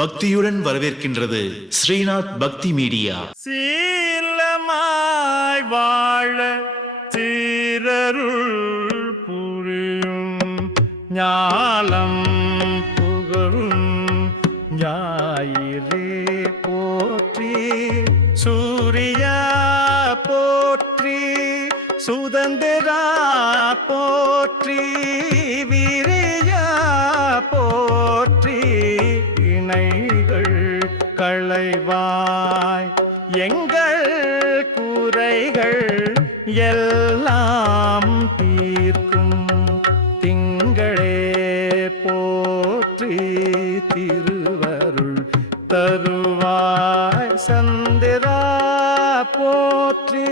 பக்தியுடன் வரவேற்கின்றது ஸ்ரீநாத் பக்தி மீடியா. சீலமாய் வாழ சீரருள் புரியும் ஞாலம் புகழும் ஞாயிறே போற்றி, சூரியா போற்றி, சுதந்திரா போற்றி, வீரியா போற்றி, இணைகள் களைவாய் எங்கள் குறைகள் எல்லாம் தீர்க்கும் திங்களே போற்றி, திருவருள் தருவாய் சந்திரா போற்றி,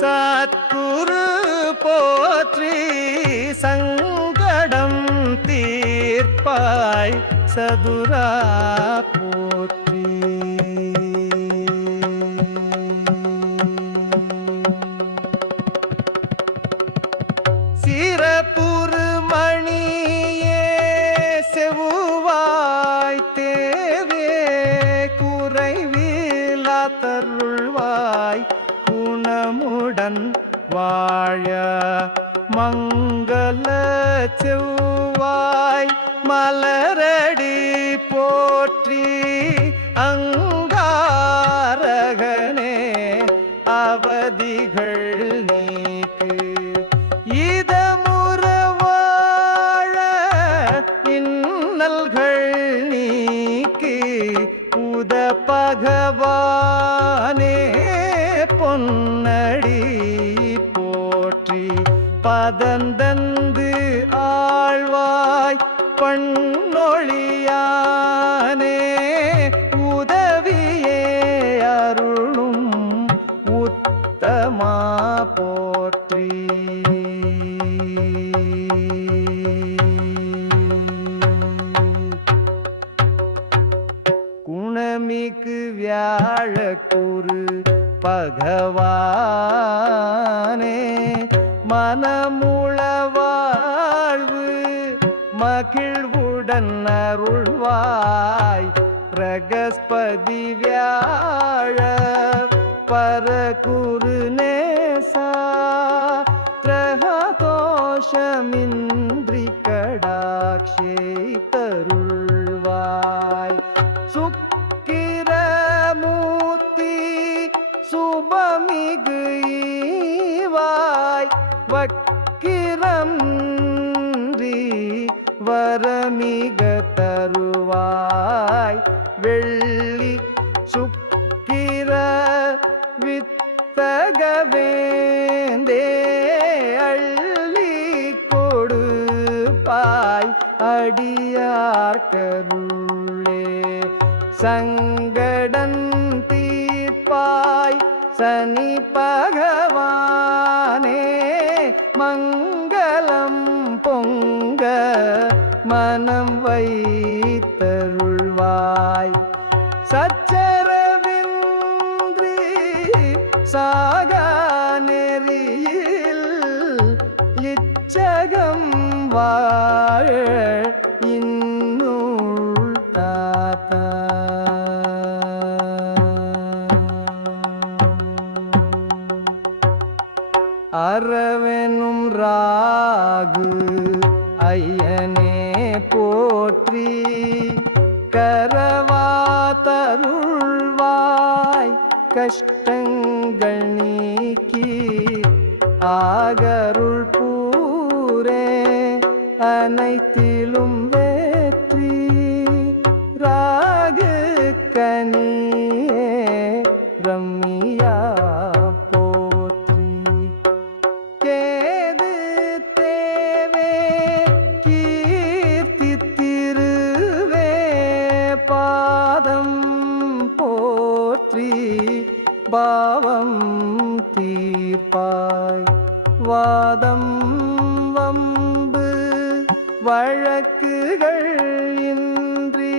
சத்குரு போற்றி, சங்கடம் தீர்ப்பாய் சதுரா போற்றி. சிறப்புறு மணியே செவ்வாய் தேவே, குறைவிலா தருள்வாய் குணமுடன் வாழ மங்கள செவ்வாய் மலரடி போற்றி, அங்காரகனே அவதிகள் நீக்கு, இதமுற வாழ இன்னல்கள் நீக்கி, உத பகவானே பொன்னடி போற்றி, பதந்தந்து ஆழ்வாய் பண்ணொழியானே, உதவியே அருளும் உத்தமா போற்றி. குணமிக்கு வியாழக்கூறு பகவானே, மனமுள வாழ்வு மகிழ்வுடன் அருள்வாய், பிரகஸ்பதி வியாழ பரகுரு நேசா, கிரகதோஷமின்றி கடாட்சை தருள்வாய், சுக்கிரமூர்த்தி சுபமிகு ஈவாய், வக்கிரம் வரமிக தருவாய், வெள்ளி சுக்கிர வித்தகவேந்தே அள்ளி கொடுப்பாய் அடியார்கருளே, சங்கடன் தீர்ப்பாய் சனி பகவானே, மங்களம் பொங்க மனம் வைத்தருள்வாய், சச்சரவின்றி சாக நெறியில் இச்சகம் வாழ இன்னுள் தாத்தா. அரவெனும் ராகு ஐயனே போற்றி, கரவா தருள்வாய் கஷ்டங்கள் நீக்கி, ஆகருள் பூரே அனைத்திலும் வெற்றி, ராகு கனியே ரம்மியா போற்றி, கேது தேவே கீர்த்தி திருவே பாதம் போற்றி, பாவம் தீர்ப்பாய், வாதம் வம்பு வழக்குகள் இன்றி,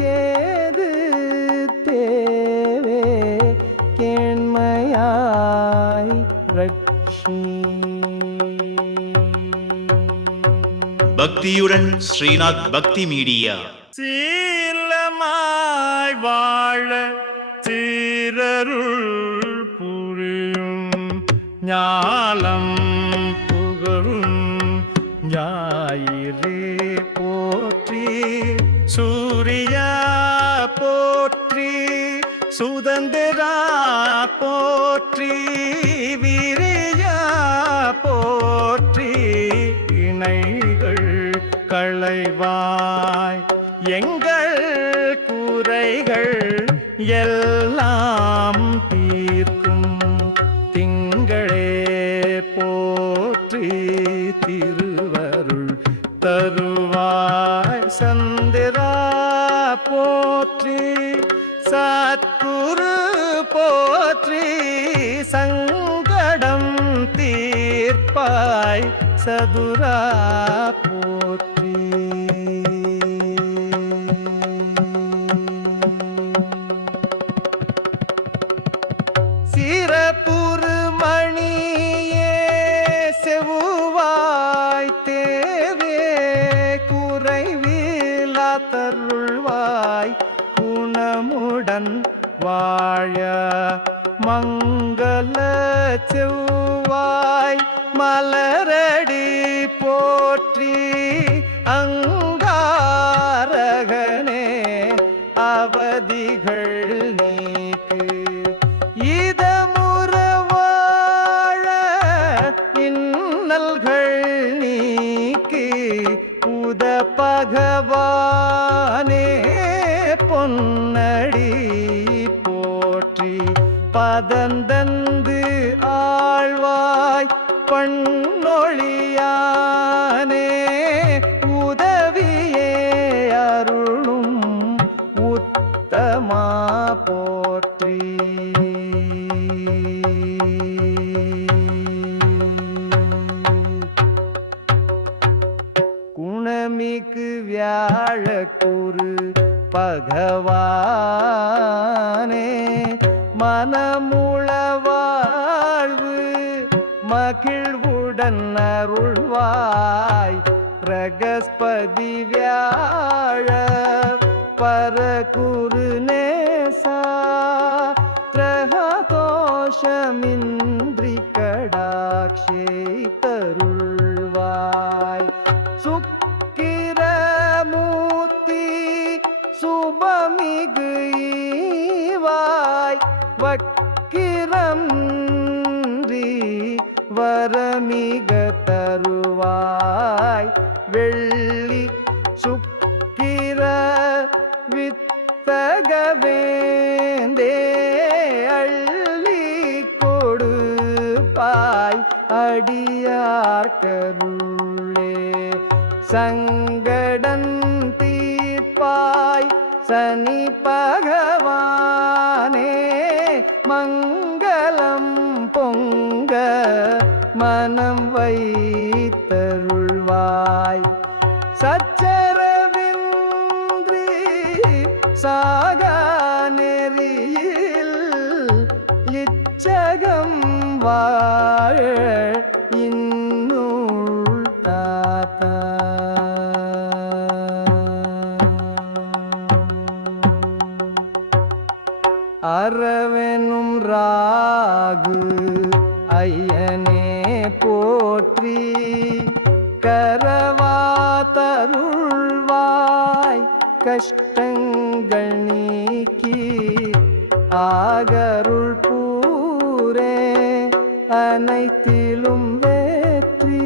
கேது தேவே கேண்மையாய் ரட்சி. பக்தியுடன் ஸ்ரீநாத் பக்தி மீடியா. சீல வாழ சீரருள் புரியும் ஞாலம் புகழும் ஞாயிறே போற்றி சூரியா போற்றி சுதந்திரா போற்றி வீரியா போற்றி இணைகள் களைவாய் எங்கள் குறைகள் எல்லாம் தீர்க்கும் திங்களே போற்றி திருவருள் தருவாய் சந்திரா போற்றி சத்குரு போற்றி சங்கடம் தீர்ப்பாய் சதுரா போற்றி சிறப்புறு மணியே செவ்வாய் தேவே குறைவிலா தருள்வாய் குணமுடன் வாழ மங்கள செவ்வாய் மலரடி போற்றி அங்காரகனே அவதிகள் நீக்கு இதமுற வாழ இன்னல்கள் நீக்கி உத பகவானே பொன்னடி போற்றி பதந்தந்து ஆழ்வாய் பண்ணொழியானே உதவியே அருளும் உத்தமா போற்றி குணமிக்கு வியாழக்கூறு பகவானே மனமுள வாழ்வு மகிழ்வுடன் அருள்வாய் பிரகஸ்பதி வியாழ பரகுரு நேசா கிரகதோஷமின்றி கடாட்சே தருள்வாய் சுக்கிரமூர்த்தி சுபமிகு ஈவாய் வக்கிரம் வரமிக தருவாய் வெள்ளி சுக்கிர வித்தகவேந்தே அள்ளி கொடுப்பாய் அடியார்கருளே சங்கடன் தீர்ப்பாய் சனி பகவானே மங்களம் பொங்க மனம் வைத்தருள்வாய் சச்சரவின்றி சாக நெறியில் இச்சகம் வாழ இன்னுள் தாத்தா அரவெனும் ராகு ஐயனே போற்றி கரவா தருள்வாய் கஷ்டங்கள் நீக்கி ஆகருள் பூரே அனைத்திலும் வெற்றி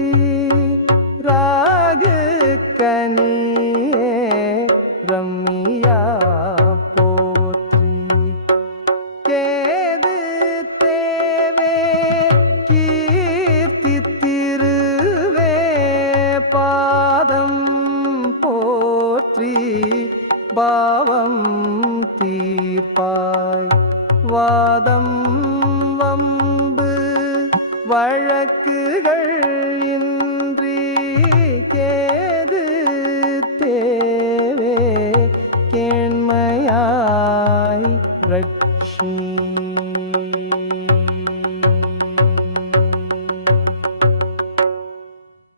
ராகு கனியே ரம்மியா போற்றி கேது தேவே கீர்த்தி திருவே பாதம் போற்றி பாவம் தீர்ப்பாய் வாதம் வம்பு வழக்கு